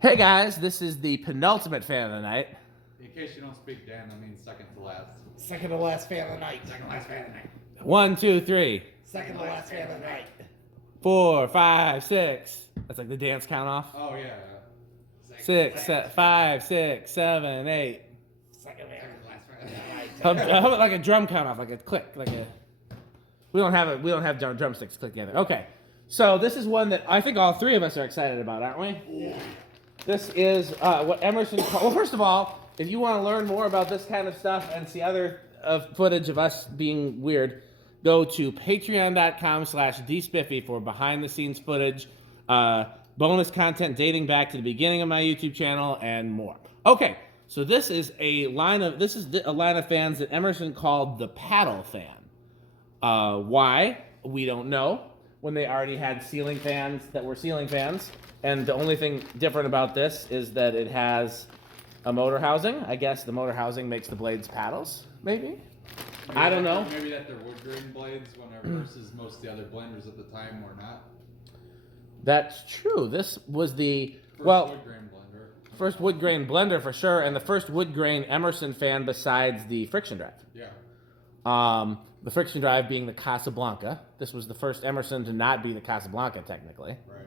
Hey guys, this is the penultimate fan of the night. In case you don't speak Dan, that means second to last. Second to last fan of the night. Second to last fan of the night. 1, 2, 3, Second to last fan of the night. 4, 5, 6. That's like the dance count off. Oh yeah. 6, 5, 6, 7, 8. Second to last fan of the night. How about like a drum count off, like a click, like a. We don't have drumsticks click together. Okay, so this is one that I think all three of us are excited about, aren't we? Yeah. This is what Emerson called. Well, first of all, if you want to learn more about this kind of stuff and see other footage of us being weird, go to patreon.com/dspiffy for behind-the-scenes footage, bonus content dating back to the beginning of my YouTube channel, and more. Okay, so this is a line of fans that Emerson called the paddle fan. Why? We don't know. When they already had ceiling fans that were ceiling fans. And the only thing different about this is that it has a motor housing. I guess the motor housing makes the blades paddles, maybe? I don't know. Maybe that they're wood grain blades versus most of the other blenders at the time were not. That's true. This was the wood grain blender. First wood grain blender for sure, and the first wood grain Emerson fan besides the friction drive. Yeah. The friction drive being the Casablanca. This was the first Emerson to not be the Casablanca, technically. Right.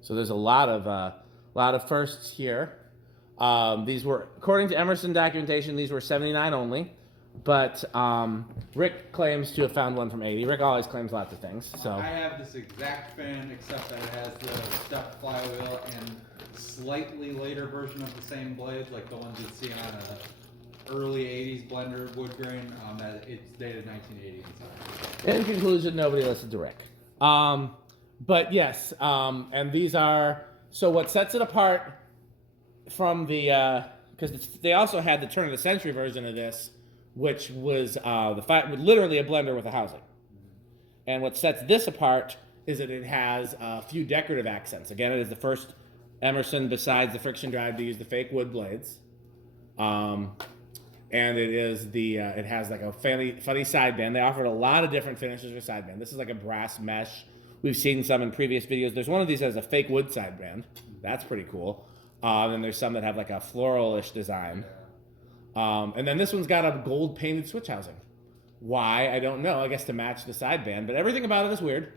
So there's a lot of firsts here. These were, according to Emerson documentation, these were 79 only. But Rick claims to have found one from 80. Rick always claims lots of things. So I have this exact fan, except that it has the step flywheel and slightly later version of the same blades, like the ones you'd see on a early 80s blender wood grain. That it's dated 1980 inside. In conclusion, nobody listened to Rick. But yes, and these are, so what sets it apart from the, because they also had the turn of the century version of this, which was literally a blender with a housing. And what sets this apart is that it has a few decorative accents. Again, it is the first Emerson besides the friction drive to use the fake wood blades. And it is it has like a funny sideband. They offered a lot of different finishes for sideband. This is like a brass mesh. We've seen some in previous videos. There's one of these that has a fake wood sideband. That's pretty cool. And there's some that have like a floral-ish design. And then this one's got a gold painted switch housing. Why? I don't know. I guess to match the sideband. But everything about it is weird.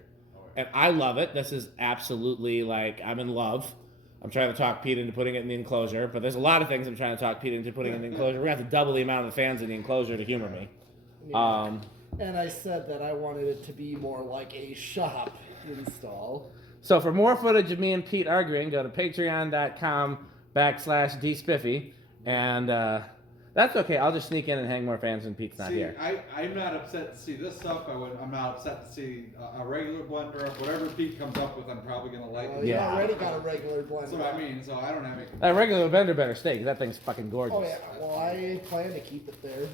And I love it. This is absolutely like, I'm in love. I'm trying to talk Pete into putting it in the enclosure. But there's a lot of things I'm trying to talk Pete into putting in the enclosure. We're going to have to double the amount of fans in the enclosure to humor me. Yeah. And I said that I wanted it to be more like a shop install. So for more footage of me and Pete arguing, go to patreon.com/dspiffy. And that's okay. I'll just sneak in and hang more fans when Pete's not here. I'm not upset to see this stuff. I'm not upset to see a regular blender. Whatever Pete comes up with, I'm probably going to like. You already got a regular blender. That's what I mean. So I don't have any. That regular blender better stay, 'cause that thing's fucking gorgeous. Oh yeah. Well, I plan to keep it there.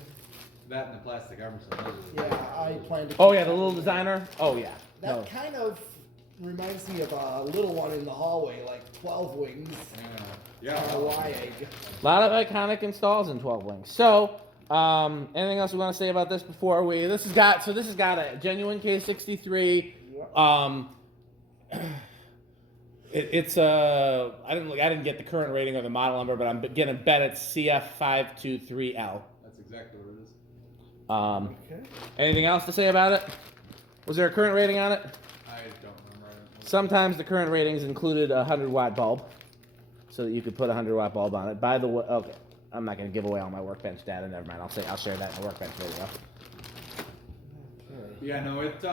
That and the plastic Emerson. Yeah, I plan to. Oh yeah, the little designer. Oh yeah. That kind of reminds me of a little one in the hallway, like 12 wings. Yeah. A Y-egg. A lot of iconic installs in 12 wings. So, anything else we want to say about this before we? This has got a genuine K63. It's I didn't get the current rating or the model number, but I'm gonna bet it's CF-523-L. That's exactly what it is. Okay. Anything else to say about it? Was there a current rating on it? I don't remember. Sometimes the current ratings included a 100-watt bulb, so that you could put a 100-watt bulb on it. By the way, okay, I'm not going to give away all my workbench data. Never mind. I'll share that in the workbench video. Okay. Yeah, no, it's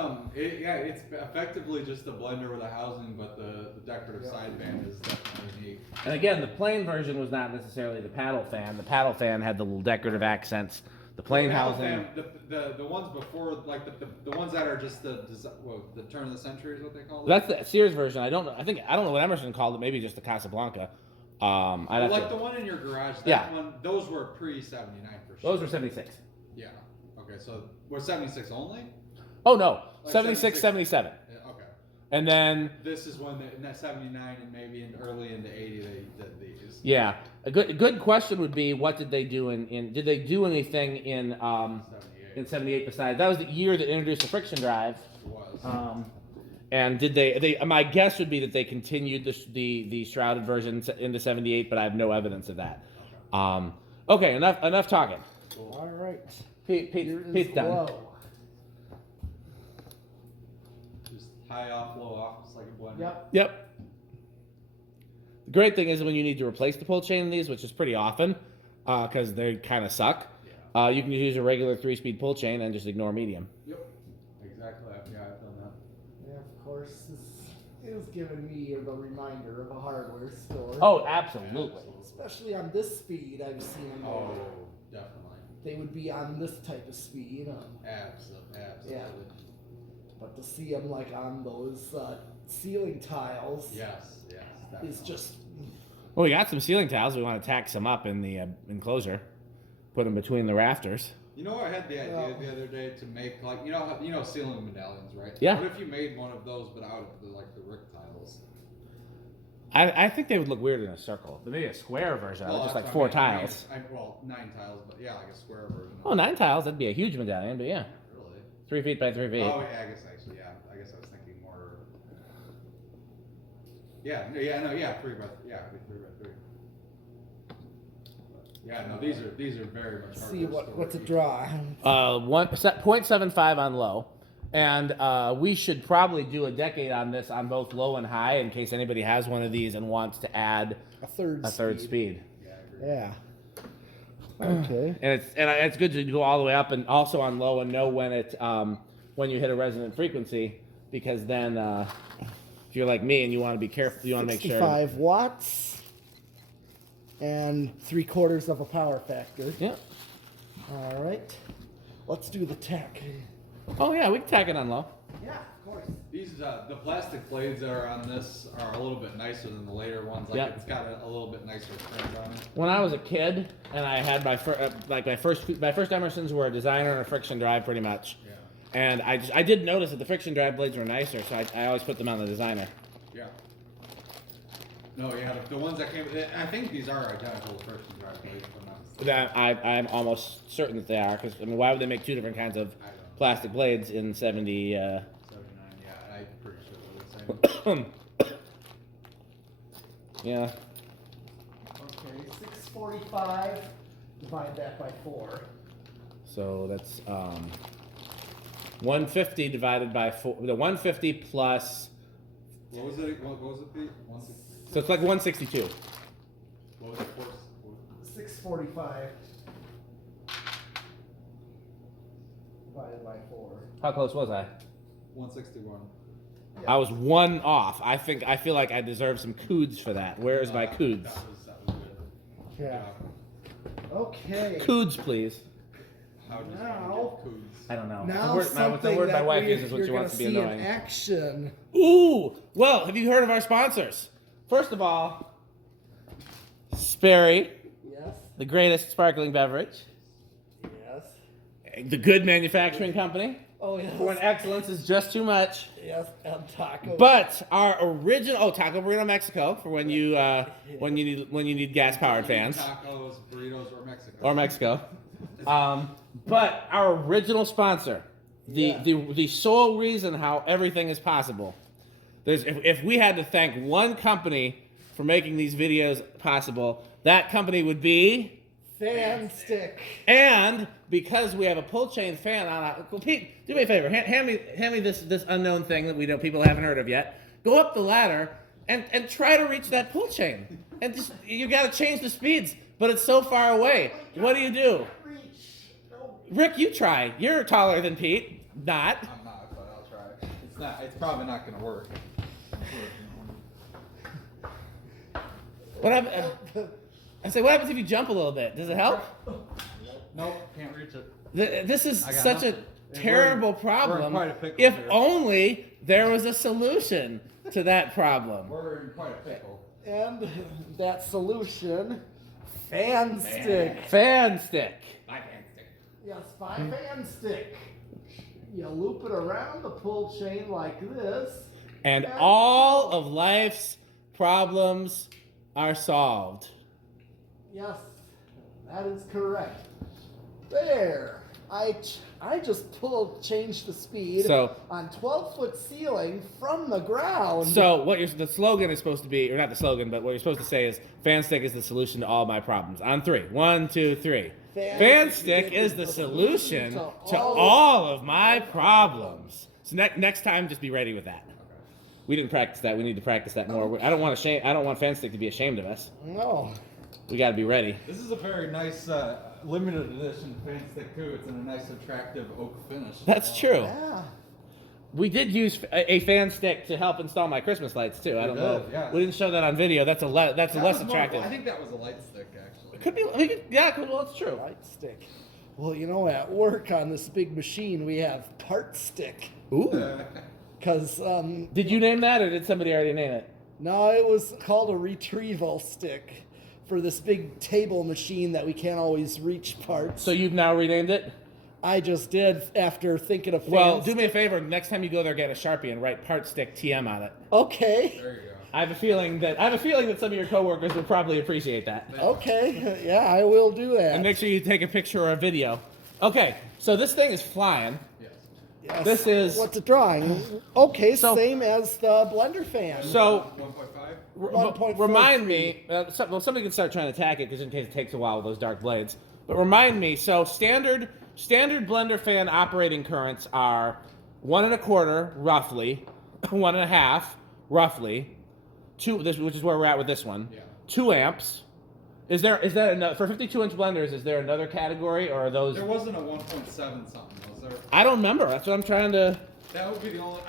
effectively just a blender with a housing, but the decorative sideband is definitely neat. And again, the plain version was not necessarily the paddle fan. The paddle fan had the little decorative accents. The plain housing. The ones before, like the ones that are just the turn of the century is what they call it. That's the Sears version. I don't know. I don't know what Emerson called it. Maybe just the Casablanca. The one in your garage. One. Those were pre-79 for sure. Those were 76. Yeah. Okay. So were 76 only? Oh no, Like 76, 77. Yeah, okay. And then this is when in that 79 and maybe early into 80 they did these. Yeah, a good question would be, what did they do did they do anything in 78 besides? That was the year that introduced the friction drive. It was. And did they? My guess would be that they continued the shrouded version into '78, but I have no evidence of that. Okay, enough talking. All right. Pete's done. Low. Just high off, low off, just like a blender. Yep. The great thing is when you need to replace the pull chain in these, which is pretty often, because they kind of suck, you can use a regular 3-speed pull chain and just ignore medium. Yep. Exactly. Yeah, I've done that. Yeah, of course, this is giving me the reminder of a hardware store. Oh, absolutely. Especially on this speed, I've seen them. Oh, definitely. They would be on this type of speed. Absolutely. Yeah. But to see them like on those ceiling tiles Yes. is just. Well, we got some ceiling tiles. We want to tack some up in the enclosure. Put them between the rafters. You know, I had the idea the other day to make like you know ceiling medallions, right? Yeah. What if you made one of those, but out of the Rick tiles? I think they would look weird in a circle. But maybe a square version, Well, just that's like what 4 I mean. tiles. 9 tiles, but yeah, like a square version. Oh, 9 tiles. That'd be a huge medallion, but yeah. Really? 3 feet by 3 feet. Oh, yeah, I guess actually, yeah. I guess I was thinking more. Yeah, 3 by 3. Yeah, no, these are very much. See what's a draw. 0.75 on low. And we should probably do a decade on this on both low and high in case anybody has one of these and wants to add A third speed. Yeah, I agree. Yeah. Okay. And it's good to go all the way up and also on low and know when you hit a resonant frequency, because then if you're like me and you want to be careful, you want to make sure. 65 watts and 3/4 of a power factor. Yeah. All right. Let's do the tech. Oh yeah, we can tack it on low. Yeah, of course. These the plastic blades that are on this are a little bit nicer than the later ones. Like Yep. it's got a little bit nicer trim on it. When I was a kid and I had my first Emersons were a designer and a friction drive pretty much. Yeah. And I did notice that the friction drive blades were nicer, so I always put them on the designer. Yeah. No, yeah, the ones that came. I think these are identical to friction drive blades, if I'm not mistaken. I'm almost certain that they are, because I mean, why would they make 2 different kinds of I don't know. plastic blades in 70? 79, yeah, I'm pretty sure they're the same. Yeah. Okay, 645. Divide that by 4. So that's 150 divided by 4. The 150 plus. What was it? What was it? Pete? 160. So it's like 162. What was it? 645. Divided by 4. How close was I? 161. I was 1 off. I feel like I deserve some coods for that. Where is my coods? That was good. Yeah. Okay. Coods, please. How does Now- one get coos? I don't know. Now What's the something word my that wife uses when you're she wants to be gonna see annoying. in action. Ooh! Well, have you heard of our sponsors? First of all, Sperry, Yes. the greatest sparkling beverage. Yes. The Good Manufacturing Company, Oh yes. for when excellence is just too much. Yes. And taco. But our original Taco Burrito Mexico for when you need gas powered fans Tacos, burritos, or Mexico. or Mexico. But our original sponsor, the sole reason how everything is possible. If we had to thank one company for making these videos possible, that company would be Fan stick. And because we have a pull chain fan on, well, Pete, do me a favor. Hand me this unknown thing that people haven't heard of yet. Go up the ladder and try to reach that pull chain. And just you got to change the speeds, but it's so far away. What do you do? Reach. No. Rick, you try. You're taller than Pete. Not. I'm not, but I'll try. It's probably not gonna work. What happens? I say, what happens if you jump a little bit? Does it help? Nope, can't reach it. This is I got such a nothing. terrible We're in problem. quite a pickle If here. only there was a solution to that problem. We're in quite a pickle. And that solution, fan stick. Fan stick. My hand stick. Yes, fan stick. You loop it around the pull chain like this. And all of life's problems are solved. Yes, that is correct. There. I just changed the speed So- on 12-foot ceiling from the ground. So the slogan is supposed to be, or not the slogan, but what you're supposed to say is, fan stick is the solution to all my problems. On 3. 1, 2, 3. Fan stick is the solution to all of my problems. So next time, just be ready with that. We didn't practice that. We need to practice that more. I don't want fan stick to be ashamed of us. No. We got to be ready. This is a very nice limited edition fan stick too. It's in a nice attractive oak finish. That's true. Yeah. We did use a fan stick to help install my Christmas lights too. I don't know. Yeah. We didn't show that on video. That's less attractive. I think that was a light stick actually. It could be. Well, it's true. Light stick. Well, you know, at work on this big machine, we have part stick. Ooh. Because, Did you name that, or did somebody already name it? no, it was called a retrieval stick for this big table machine that we can't always reach parts. So you've now renamed it? I just did after thinking of Well, fans. do me a favor. Next time you go there, get a Sharpie and write part stick TM on it. Okay. There you go. I have a feeling that some of your coworkers would probably appreciate that. Okay. Yeah, I will do that. And make sure you take a picture or a video. Okay, so this thing is flying. Yes. Yes. this is- What's it drawing? Okay, So- same as the blender fan. So 1.5. 1.4 remind me. Somebody can start trying to attack it because in case it takes a while with those dark blades. But remind me. So standard blender fan operating currents are 1 1/4 roughly, 1 1/2 roughly, 2. Which is where we're at with this one. Yeah. 2 amps. Is that another for 52-inch blenders? Is there another category, or are those? There wasn't a 1.7 something, was there? I don't remember. That's what I'm trying to. That would be the only.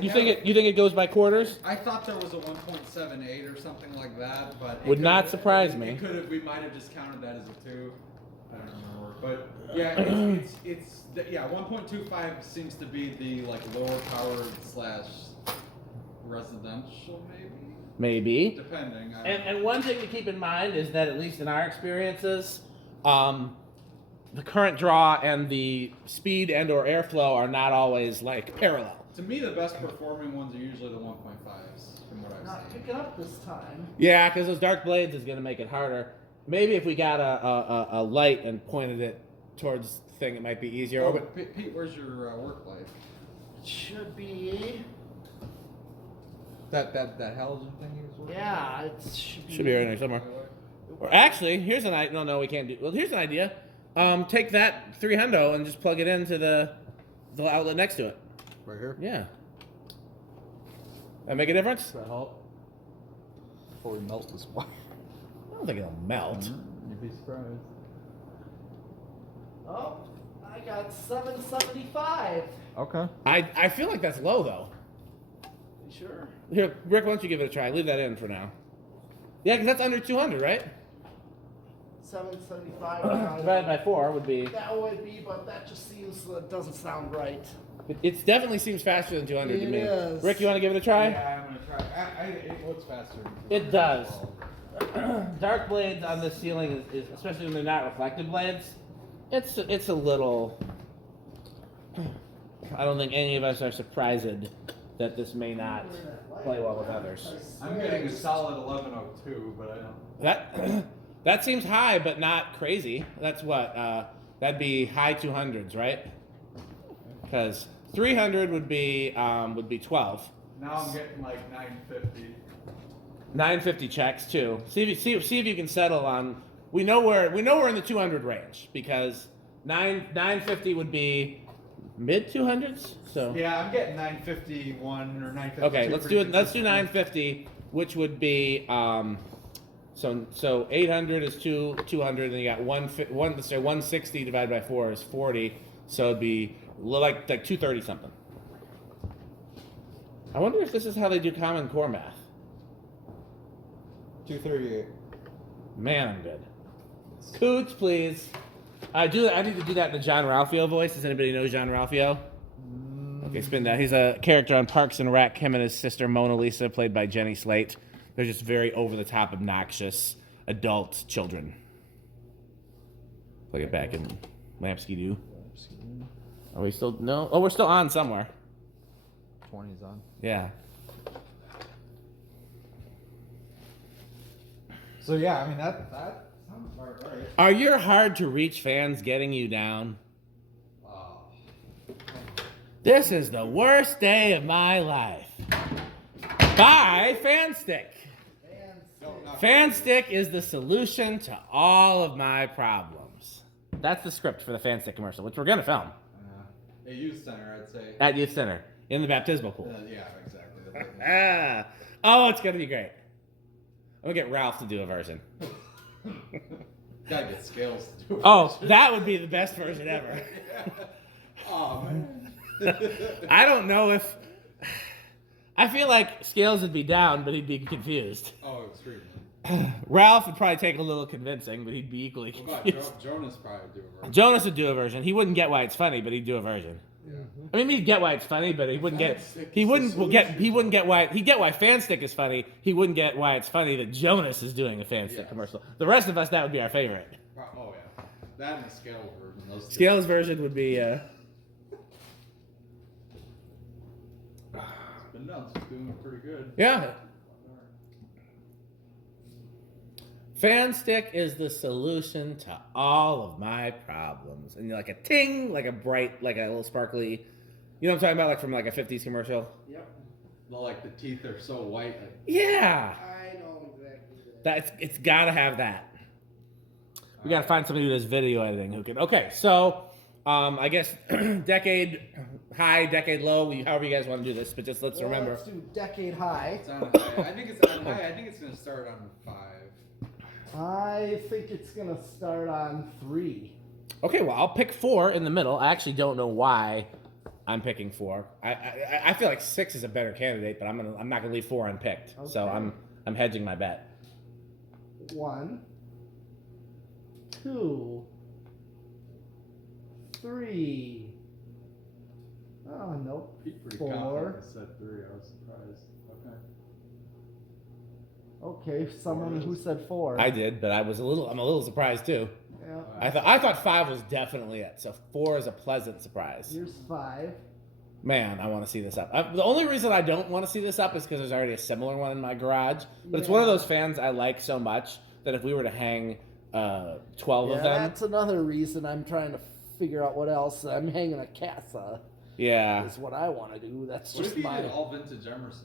You think it goes by quarters? I thought there was a 1.78 or something like that, but Would not surprise me. It could have. We might have just counted that as a 2. I don't remember, but yeah, it's 1.25 seems to be the like lower powered / residential Maybe. depending. And one thing to keep in mind is that at least in our experiences, the current draw and the speed and or airflow are not always like parallel. To me, the best performing ones are usually the 1.5s, from what I've Not seen. picking up this time. Yeah, because those dark blades is going to make it harder. Maybe if we got a light and pointed it towards the thing, it might be easier. Oh, Pete, where's your work light? It should be. That halogen thing he was working Yeah, it Should be right there somewhere. Or actually, here's an idea. No, we can't do. Well, here's an idea. Take that 300 and just plug it into the outlet next to it. Right here? Yeah. That make a difference? Does that help? Before we melt this wire. I don't think it'll melt. You'd be surprised. Oh, I got 775. Okay. I feel like that's low though. You sure? Here, Rick, why don't you give it a try? Leave that in for now. Yeah, because that's under 200, right? 775. Divided by 4 would be. That would be, but that just seems doesn't sound right. It definitely seems faster than 200 to It me. is. Rick, you want to give it a try? Yeah, I'm gonna try. It looks faster. It does. Dark blades on this ceiling is especially when they're not reflective blades. It's a little. I don't think any of us are surprised that this may not play well with others. I'm getting a solid 1102, but I don't. That seems high, but not crazy. That's what that'd be high 200s, right? Because 300 would be 12. Now I'm getting like 950. 950 checks too. See if you can settle on. We know we're in the 200 range because 950 would be mid 200s. So Yeah, I'm getting 951 or 952. okay, let's do it. Let's do 950, which would be so 800 is 200, and you got let's say 160 divided by 4 is 40, so it'd be like 230 something. I wonder if this is how they do Common Core math. 238. Man, I'm good. Coots, please. I need to do that in the John Ralphio voice. Does anybody know John Ralphio? Okay, spin that. He's a character on Parks and Rec. Him and his sister Mona Lisa, played by Jenny Slate. They're just very over-the-top, obnoxious adult children. Plug it back in Lampski-Doo. Are we still... No? Oh, we're still on somewhere. 20's on. Yeah. So yeah, I mean that sounds about right. Are your hard-to-reach fans getting you down? This is the worst day of my life. Buy Fan Stick. Fan Stick is the solution to all of my problems. That's the script for the Fan Stick commercial, which we're going to film. A youth center, I'd say. At Youth Center, in the baptismal pool. Yeah, exactly. Oh, it's going to be great. I'm going to get Ralph to do a version. Gotta get Scales to do it. Oh, that would be the best version ever. Oh, man. I don't know if... I feel like Scales would be down, but he'd be confused. Oh, extremely. Ralph would probably take a little convincing, but he'd be equally What confused. about Jonas probably would do a version. Jonas would do a version. He wouldn't get why it's funny, but he'd do a version. Yeah. I mean, he'd get why it's funny, but he wouldn't get. He wouldn't get why. He'd get why Fan Stick is funny. He wouldn't get why it's funny that Jonas is doing a Fan Stick commercial. The rest of us, that would be our favorite. Oh yeah, that and the Scales version. Those two. Scales version would be. It's been nuts. It's doing pretty good. Yeah. Fan Stick is the solution to all of my problems. And you're like a ting, like a bright, like a little sparkly. You know what I'm talking about? Like from like a 50s commercial? Yep. Like the teeth are so white. Yeah. I know exactly It's got to have that. We got to find somebody who does video editing who can. Okay, so I guess decade high, decade low, however you guys want to do this, but just let's remember. Let's do decade high. It's on high. I think it's on high. I think it's going to start on 5. I think it's going to start on 3. Okay, well, I'll pick 4 in the middle. I actually don't know why I'm picking 4. I feel like 6 is a better candidate, but I'm not gonna leave 4 unpicked. Okay. So I'm hedging my bet. 1, 2, 3. Oh, nope. Pretty 4. confident I said 3. I was surprised. Okay. Okay, someone who said 4. I did, but I'm a little surprised too. Yeah. I thought 5 was definitely it. So 4 is a pleasant surprise. Here's 5. Man, I want to see this up. The only reason I don't want to see this up is because there's already a similar one in my garage. But it's one of those fans I like so much that if we were to hang 12 of them. That's another reason I'm trying to figure out what else. I'm hanging a Casa. Yeah. Is what I want to do. That's What just if you my. did all vintage Emersons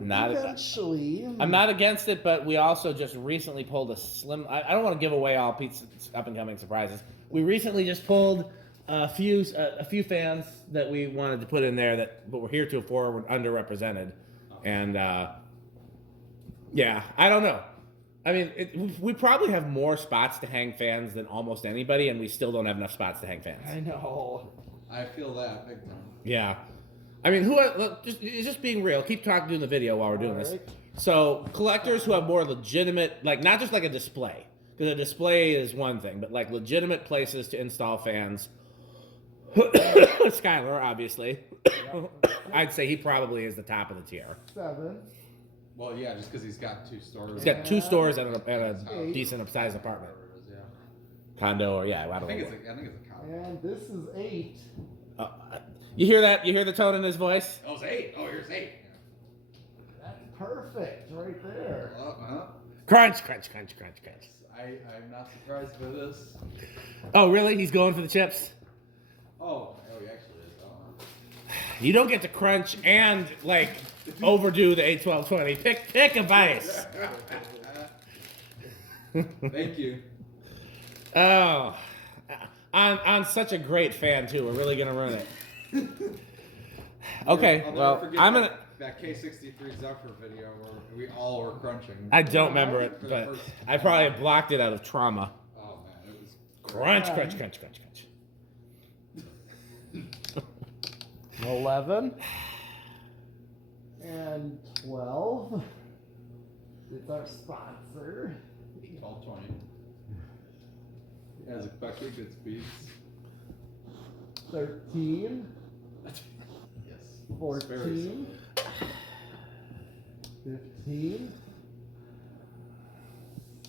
in there? Eventually. I'm not against it, but we also just recently pulled a slim. I don't want to give away all Pete's up and coming surprises. We recently just pulled a few fans that we wanted to put in there but were heretofore were underrepresented, and yeah, I don't know. I mean, we probably have more spots to hang fans than almost anybody, and we still don't have enough spots to hang fans. I know. I feel that big time. Yeah. I mean, just being real, keep talking in the video while we're doing this. Alright. So, collectors who have more legitimate, like, not just like a display, because a display is one thing, but like legitimate places to install fans. Skylar, obviously. I'd say he probably is the top of the tier. 7. Well, yeah, just because he's got 2 stores. He's got 2 stores and a Eight. decent sized apartment. Whatever it is, yeah. Condo, or yeah, I I don't think know. it's a condo. And this is 8. You hear that? You hear the tone in his voice? Oh, it's 8. Oh, here's 8. That's perfect right there. Crunch, crunch, crunch, crunch, crunch. I'm not surprised by this. Oh, really? He's going for the chips? Oh, he actually is. Oh. You don't get to crunch and like overdo the 8-12-20. Pick a vice. Thank you. Oh, on such a great fan too. We're really gonna ruin it. Okay, I'll never well forget I'm gonna. that K63 Zephyr video where we all were crunching. I don't remember it, For the but first I probably blocked it out of trauma. Oh man, it was Crunch, crunch, crunch, crunch, crunch. 11. And 12. It's our sponsor. 1220. As expected, good speeds. 13. Yes. 14. 15.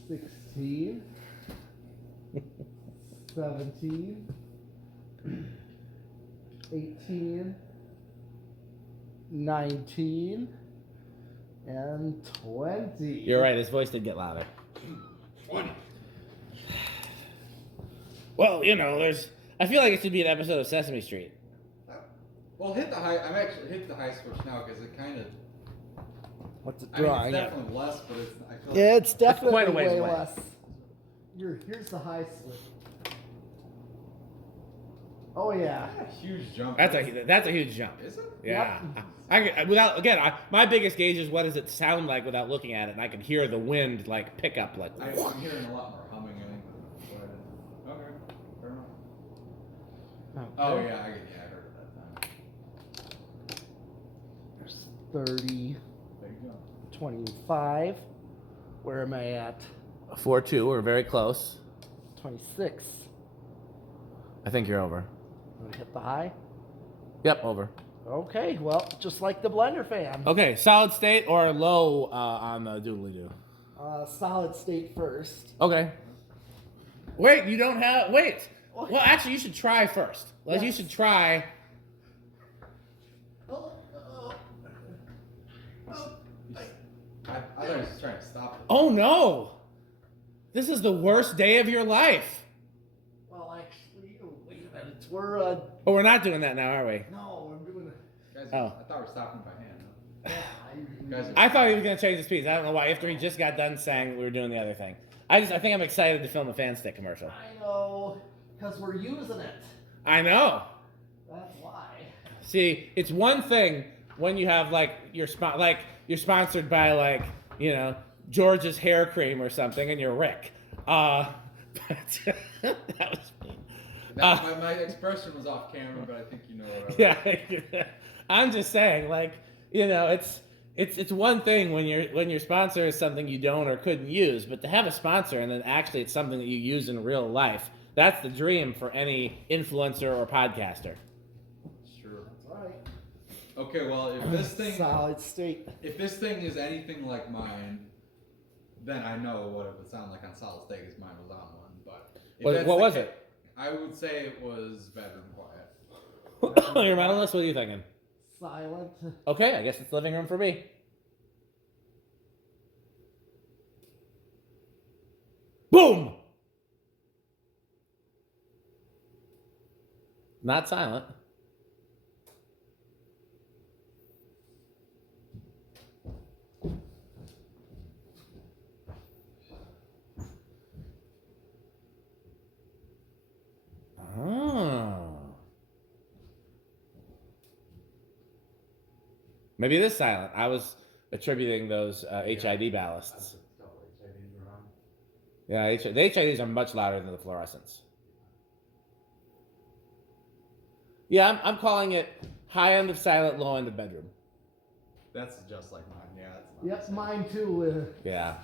16. 17. 18. 19. And 20. You're right. His voice did get louder. 20. Well, you know, I feel like it should be an episode of Sesame Street. Well, hit the high. I'm actually hit the high switch now because it kind of. What's it I mean, drawing? it's definitely less, but it's. I feel Yeah, like it's definitely quite a ways way away. less. Here's the high switch. Oh yeah. that's a huge jump. That's a huge jump. Is it? Yeah. Yep. My biggest gauge is what does it sound like without looking at it, and I can hear the wind like pick up like. I'm hearing a lot more humming. I think. Okay. Fair enough. Oh yeah, I heard it that time. There's 30, Big jump. 25. Where am I at? 4-2. We're very close. 26. I think you're over. I'm gonna hit the high. Yep, over. Okay, well, just like the blender fan. Okay, solid state or low on the doodly doo. Solid state first. Okay. Wait, you don't have. Wait. Well, actually, you should try first. Like, you Yes. should try. I thought he was just trying to stop it. Oh no! This is the worst day of your life. Well, actually, wait a minute. We're Oh, we're not doing that now, are we? no, I'm doing Guys, Oh. I thought we were stopping by hand. Huh? yeah. Guys, I thought he was gonna change the speeds. I don't know why. After he just got done saying we were doing the other thing, I think I'm excited to film the fan stick commercial. I know, because we're using it. I know. That's why. See, it's one thing when you have like you're sponsored by like George's hair cream or something, and you're Rick. But that was mean. my expression was off camera, but I think you know what I was. Yeah, I'm just saying, like, it's one thing when your sponsor is something you don't or couldn't use, but to have a sponsor and then actually it's something that you use in real life, that's the dream for any influencer or podcaster. Sure. That's right. Okay, well, if this thing Solid state. is anything like mine, then I know what it would sound like on solid state because mine was on one. But if that's What the was ca- it? I would say it was bedroom quiet. Your medalist, what are you thinking? Silent. Okay, I guess it's living room for me. Boom! Not silent. Oh. Maybe it is silent. I was attributing those HID ballasts. Yeah, the HIDs are much louder than the fluorescents. Yeah, I'm calling it high end of silent, low end of bedroom. That's just like mine. Yeah. Yep, mine too. Yeah.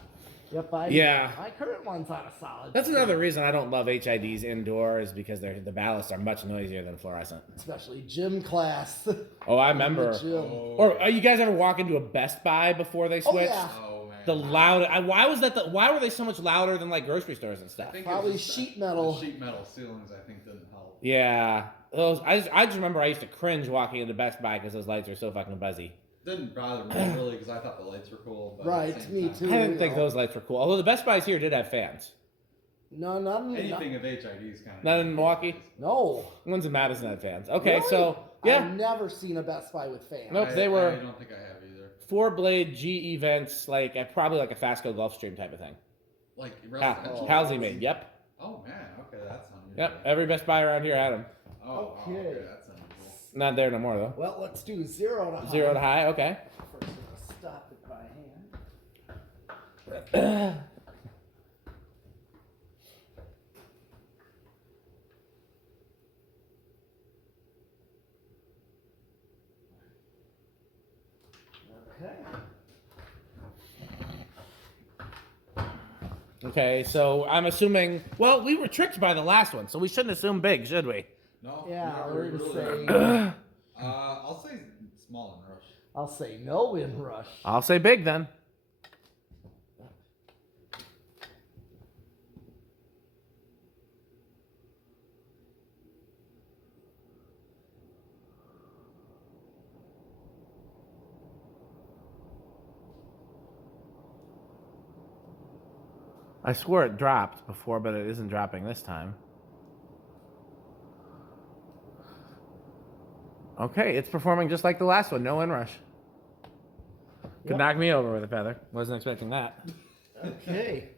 Yep, Yeah. My current one's on a solid. That's another reason I don't love HIDs indoors because the ballasts are much noisier than fluorescent. Especially gym class. Oh, I remember. Gym. Or you guys ever walk into a Best Buy before they switched? yeah. Oh man. The loud. Why were they so much louder than like grocery stores and stuff? I think it was Probably just sheet the metal. sheet metal ceilings, I think, didn't help. Yeah, those. I just remember I used to cringe walking into Best Buy because those lights are so fucking buzzy. Didn't bother me really because I thought the lights were cool. But Right, at the same me time, too. I didn't think know. those lights were cool. Although the Best Buys here did have fans. No, none. Anything of HIDs kind of. None in Milwaukee? No. Ones in Madison had fans. Okay, Really? so yeah, I've never seen a Best Buy with fans. Nope, they were- I don't think I have either. 4-blade G events, like probably like a Fastco Gulfstream type of thing. Like residential. Halsey made. Yep, Oh man, okay, that's unusual. yep. Every Best Buy around here had them. Oh, wow, Okay. okay, that's unusual. Not there no more though. Well, let's do 0 to high. 0 to high. Okay. First, I'm gonna stop it by hand. Okay. Okay, so I'm assuming. Well, we were tricked by the last one, so we shouldn't assume big, should we? No. Yeah, no, we're really gonna not. say. I'll say small and rush. I'll say no in rush. I'll say big then. I swore it dropped before, but it isn't dropping this time. Okay, it's performing just like the last one. No inrush. Could knock me over with a feather. Wasn't expecting that. Okay.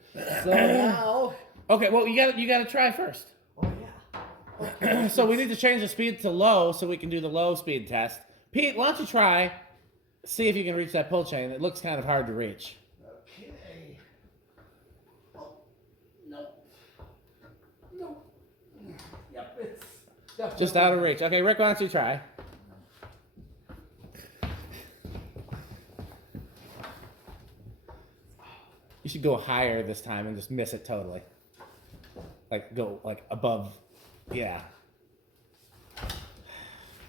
So now. Okay, well you gotta try first. Oh yeah. So we need to change the speed to low so we can do the low speed test. Pete, why don't you try, see if you can reach that pull chain. It looks kind of hard to reach. Okay. Oh, no. No. Yep, it's definitely Just out of reach. Okay, Rick, why don't you try? You should go higher this time and just miss it totally. Like go like above. Yeah.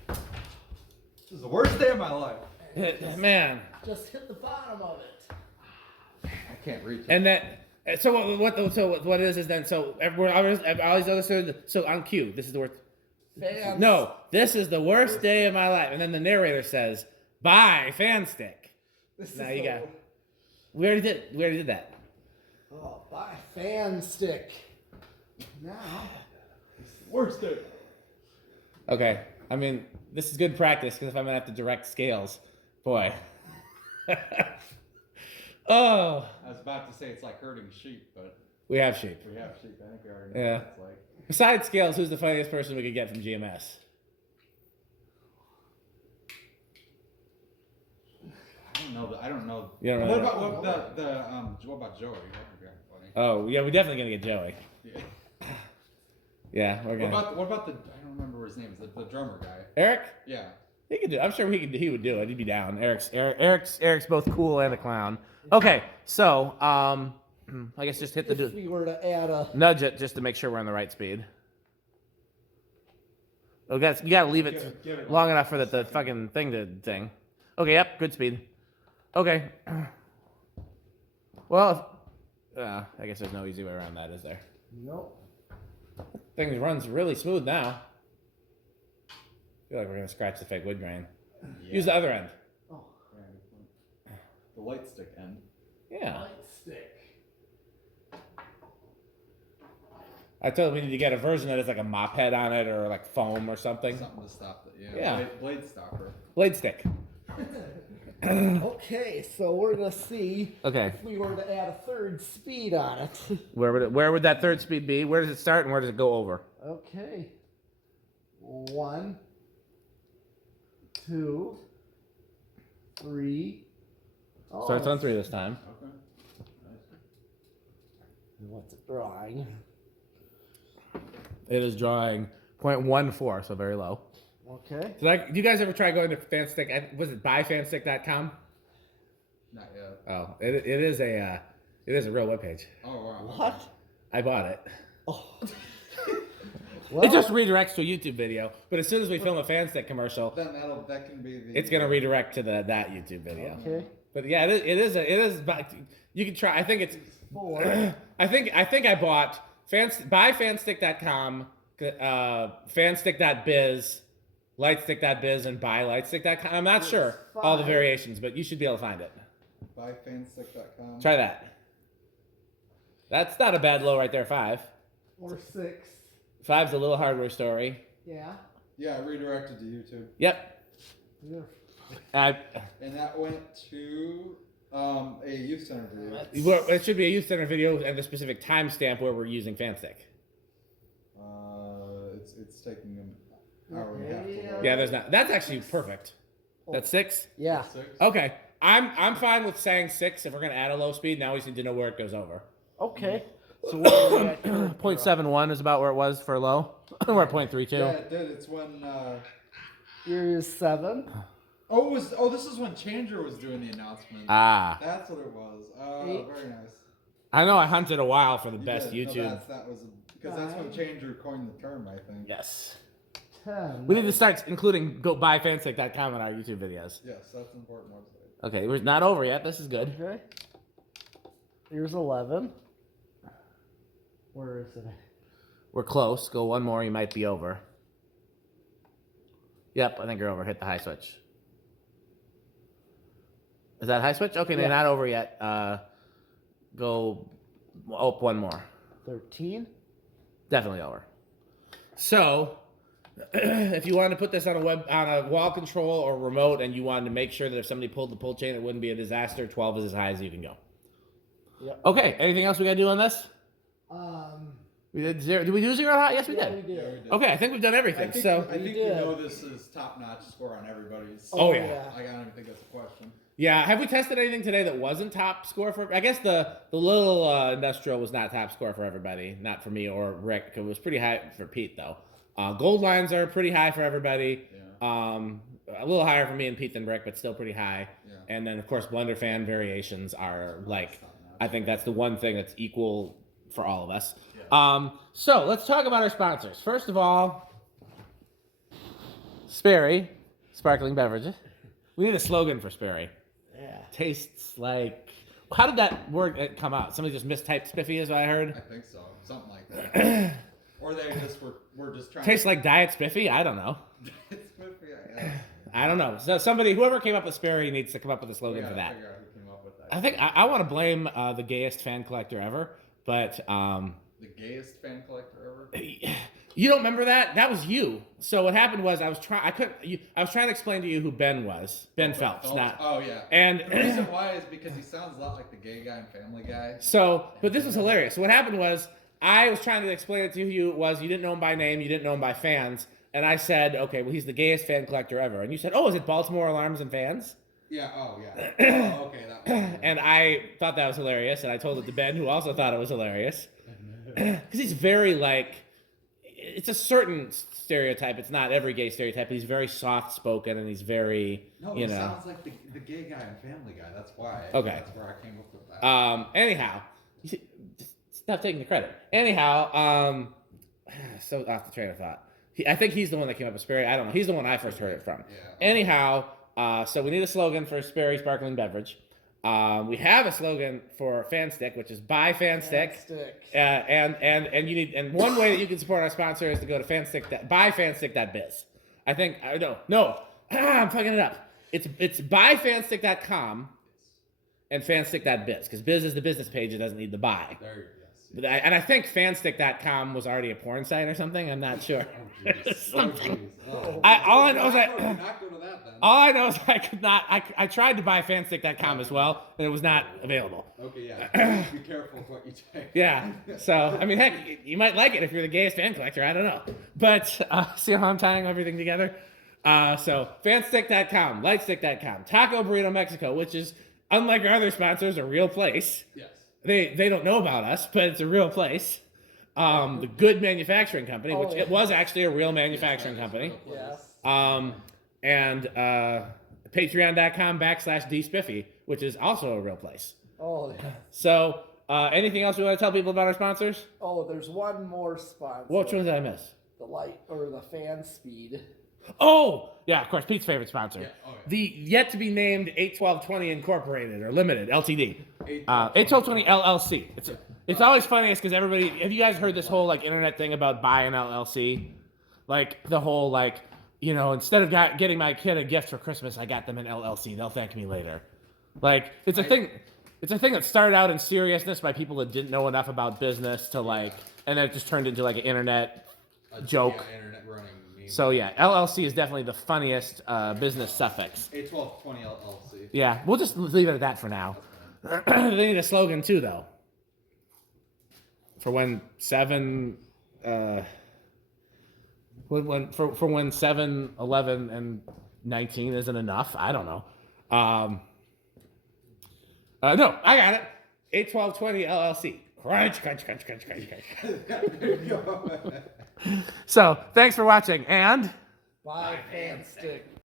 This is the worst day of my life. Man. just hit the bottom of it. I can't reach it. And that. So what it is then so everyone always understood. So on cue, this is the worst. Fans. No, this is the worst day of my life. And then the narrator says, "Buy fan stick." This Now is you the- got. We already did that. Oh, buy fan stick. Now. Worst day. Okay. I mean, this is good practice because if I'm gonna have to direct scales, boy. Oh. I was about to say it's like herding sheep, but We have sheep. we have sheep. I think we already know Yeah. what it's like. Besides scales, who's the funniest person we could get from GMS? I don't know. You don't know What that? about what about Joey? That would be funny. Oh yeah, we're definitely gonna get Joey. Yeah. Yeah, we're gonna. What about the? I don't remember his name. The drummer guy. Eric? Yeah. He could do. I'm sure he would do it. He'd be down. Eric's both cool and a clown. Okay, so I guess just hit the If we were to add a. nudge it just to make sure we're on the right speed. Oh, guys, you gotta leave it Give it long enough for the fucking thing to ding. Okay, yep, good speed. Okay. Well, I guess there's no easy way around that, is there? Nope. Thing runs really smooth now. I feel like we're gonna scratch the fake wood grain. Use the other end. Oh, The light stick end. Yeah. light stick. I told him we need to get a version that has like a mop head on it or like foam or something. Something to stop it. Yeah. Blade stopper. Blade stick. Okay, so we're gonna see Okay. if we were to add a third speed on it. Where would that third speed be? Where does it start and where does it go over? Okay. 1, 2, 3. Oh, Starts on 3 this time. Okay. What's it drawing? It is drawing 0.14, so very low. Okay. So like, do you guys ever try going to Fanstick? Was it buyfanstick.com? Not yet. Oh, it is a real webpage. Oh wow. What? I bought it. Oh. It just redirects to a YouTube video, but as soon as we film a Fanstick commercial, Then that can be the. it's gonna redirect to that YouTube video. Okay. But yeah, it is. You can try. I think it's. 4. I think I bought buyfanstick.com, fanstick.biz, lightstick.biz, and buylightstick.com. I'm not sure all the 5. variations, but you should be able to find it. Buyfanstick.com. Try that. That's not a bad low right there. 5. Or 6. 5's a little hardware story. Yeah. Yeah, I redirected to YouTube, Yep. Yeah. and that went to a youth center video. It should be a youth center video and the specific timestamp where we're using Fanstick. It's taking an hour and a half to load. Yeah, there's not. That's actually perfect. That's 6. Yeah. 6. Okay, I'm fine with saying 6 if we're gonna add a low speed. Now we just need to know where it goes over. Okay. So what are we at currently? 0.71 is about where it was for low. We're at 0.32. Yeah, it did. It's when. Here is 7. This is when Changer was doing the announcement. Ah, That's what it was. Oh, 8. very nice. I know I hunted a while for the You best did. No, YouTube. because that's when 9. Changer coined the term, I think. Yes. 10. We need to start including buyfanstick.com in our YouTube videos. Yes, that's an important website. Okay, we're not over yet. This is good. Okay. Here's 11. Where is it? We're close. Go one more. You might be over. Yep, I think you're over. Hit the high switch. Is that high switch? Okay, Yeah. they're not over yet. Go up one more. 13. Definitely over. So, if you wanted to put this on a wall control or remote, and you wanted to make sure that if somebody pulled the pull chain, it wouldn't be a disaster. 12 is as high as you can go. Yep. Okay. Anything else we gotta do on this? We did 0. Did we do 0 hot? Yes, we did. We did. Yeah, we did. Okay, I think we've done everything. I think we did. know this is top-notch score on everybody's. Oh, yeah. I don't even think that's a question. Yeah, have we tested anything today that wasn't top score for? I guess the little industrial was not top score for everybody, not for me or Rick. It was pretty high for Pete though. Gold lines are pretty high for everybody. Yeah. A little higher for me and Pete than Rick, but still pretty high. Yeah. And then of course blenderfan variations are like, I think that's the one thing that's equal for all of us. Yeah. So let's talk about our sponsors. First of all, Sperry sparkling beverages. We need a slogan for Sperry. Yeah. Tastes like. How did that word come out? Somebody just mistyped spiffy, is what I heard. I think so. Something like that. Or they just were just trying Tastes like diet spiffy? I don't know. It's spiffy, yeah. I don't know. So whoever came up with Sperry needs to come up with a We slogan gotta for that. figure out who came up with that. I think I want to blame the gayest fan collector ever, but The gayest fan collector ever? you don't remember that? That was you. So what happened was I was trying to explain to you who Ben was. Ben Phelps, not. Oh, yeah. And The reason why is because he sounds a lot like the gay guy in Family Guy. So, but this was hilarious. So what happened was I was trying to explain it to you was you didn't know him by name, you didn't know him by fans, and I said, okay, well he's the gayest fan collector ever, and you said, oh, is it Baltimore Alarms and Fans? Yeah, oh, yeah. Oh, okay, that one. And I thought that was hilarious, and I told it to Ben, who also thought it was hilarious, because he's very like, it's a certain stereotype. It's not every gay stereotype. But he's very soft spoken, and he's very, No, you it know. sounds like the gay guy in Family Guy. That's why. Okay. That's where I came up with that. Anyhow, you see, just stop taking the credit. Anyhow, so off the train of thought. I think he's the one that came up with Sperry. I don't know. He's the one I first heard it from. Yeah. Anyhow, so we need a slogan for Sperry Sparkling Beverage. We have a slogan for Fanstick, which is buy Fanstick. And you need, and one way that you can support our sponsor is to go to buyfanstick.biz. I think no, I'm fucking it up. It's buyfanstick.com and fanstick.biz, because biz is the business page. It doesn't need the buy. There, yes. But I think fanstick.com was already a porn site or something. I'm not sure. Oh, jeez. Oh, jeez. Oh. All I know is Not go to that then. all I know is I could not. I tried to buy fanstick.com as well, and it was not available. Okay, yeah. Be careful with what you take. Yeah. So I mean, heck, you might like it if you're the gayest fan collector. I don't know. But see how I'm tying everything together. So fanstick.com, lightstick.com, Taco Burrito Mexico, which is unlike our other sponsors, a real place. Yes. They don't know about us, but it's a real place. The Good Manufacturing Company, which it was actually a real manufacturing company. Yeah. And patreon.com/dspiffy, which is also a real place. Oh, yeah. So anything else we want to tell people about our sponsors? Oh, there's one more sponsor. Which ones did I miss? The light or the fan speed. Oh, yeah, of course, Pete's favorite sponsor. Yeah. Oh, yeah. The yet to be named 81220 Incorporated or Limited, LTD. 81220 81220 LLC. It's always funniest because everybody, have you guys heard this whole like internet thing about buy an LLC? Like the whole like, you know, instead of getting my kid a gift for Christmas, I got them an LLC. They'll thank me later. Like it's a thing. It's a thing that started out in seriousness by people that didn't know enough about business to like, and then it just turned into like an internet joke. Yeah, internet running meme. So yeah, LLC is definitely the funniest business suffix. 81220 LLC. Yeah, we'll just leave it at that for now. They need a slogan too, though. For when 7, when 7, 11, and 19 isn't enough. I don't know. No, I got it. 81220 LLC. Crunch, crunch, crunch, crunch, crunch, crunch. There you go. So, thanks for watching, and Buy fan stick.